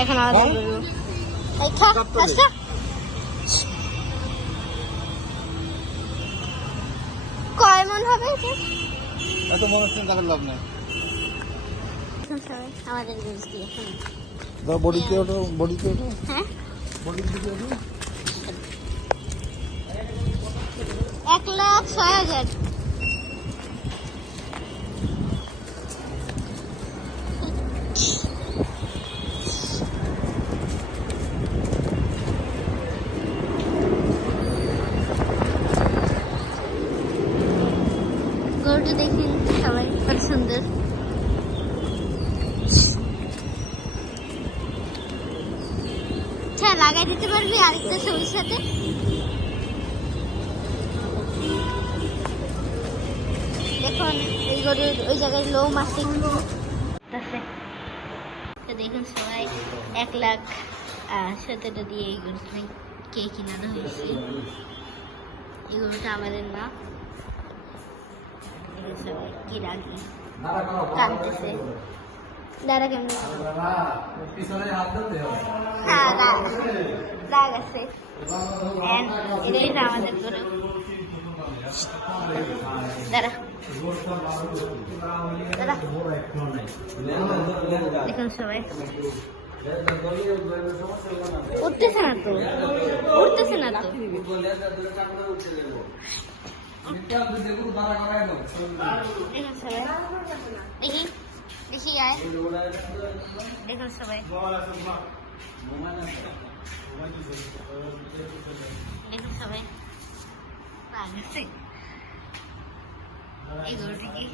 এখন আমাদের গরু এই খা আসা কয় মন হবে এটা? এত মনে চিন্তা করে লাভ নেই। আমাদের গরু কি এখন বডিতে ওঠো, বডিতে ওঠো, হ্যাঁ বডির দিকে ওঠো। 1,06,000। গরুটা দেখেন সবাই কত সুন্দর। আচ্ছা লাগাই দিতে পারবি আরেকটা ছবির সাথে? দেখুন এই গরুর ওই জায়গায় লোম আছে। দেখুন সবাই 1,17,000 দিয়ে এই গরুটা কে কিনানো হয়েছে। এই গরুটা আমাদের না, সবাই কি রাখি কাঁদতেছে। দাঁড়া কেমন হ্যাঁ দাগ আছে। এটাই না আমাদের গরু। দাঁড়া দাঁড়া দেখুন সবাই উঠতেছে না তো, উঠতেছে না তো। দেখুন সবাই দেখি দেখি আয় দেখুন সবাই দেখুন সবাই এই গরুটি কি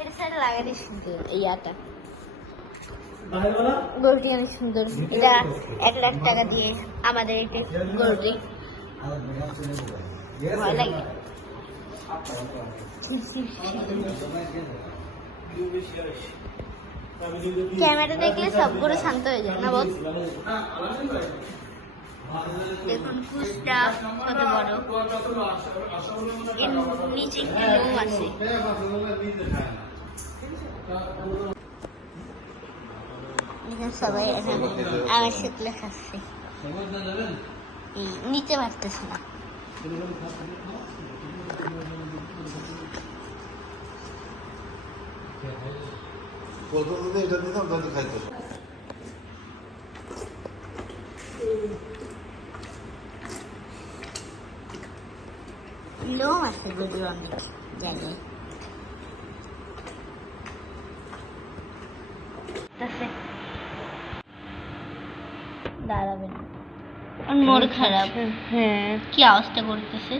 এটা সাইডে লাগালে সুন্দর। এই আটা গরুটি অনেক সুন্দর। এটা 1,00,000 টাকা দিয়ে আমাদের এতে গরুটি ভয় লাগে। ক্যামেরা দেখলে সব গরু শান্ত হয়ে যায় না বল? দেখুন কুচটা কত বড়, এর নিচে একটি লোম আছে। সবাই এখন আমার শুকলে খাচ্ছে, নিচে মারতেছে না। এটা দিতাম তাহলে খাইতো। লোম আছে গরুর অনেক জায়গায়। দাঁড়াবেন মোর খারাপ। হ্যাঁ কি অবস্থা করতেছে।